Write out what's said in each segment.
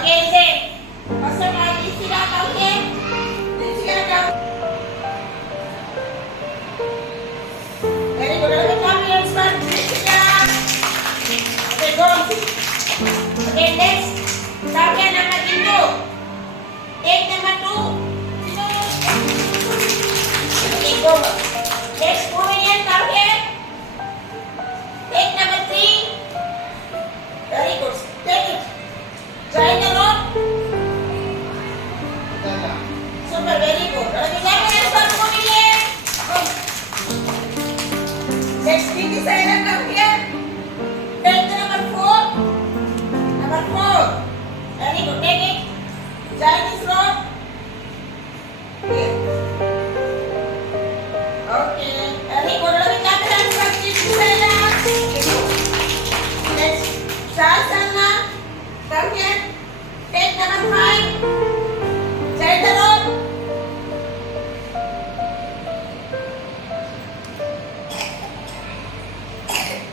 Okay, Zay. Pastor, please sit down here. Please sit down. Very good. Okay, come here, start. Sit down. Okay, go. Okay, next. Start here, number 2. Take number 2. Okay, go. Next, moving in, come here. Take number 3. Very good. Take it. Join the rope. Super, very good. Okay, come here, start moving in. Next, take this island, come here. Take the number 4. Number 4. Very good. Take it. Join this rope. Okay. Okay. Very good. Okay, come here and start this island. Next, Shasana. Come here. Take number 5. Join the rope.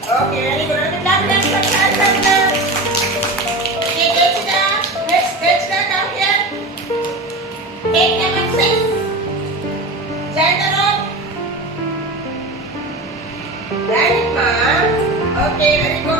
Okay, very good. Okay, come here and start Shasana. Okay, Dechida. Next, Dechida, come here. Take number 6. Join the rope. Right, ma. Okay, very good.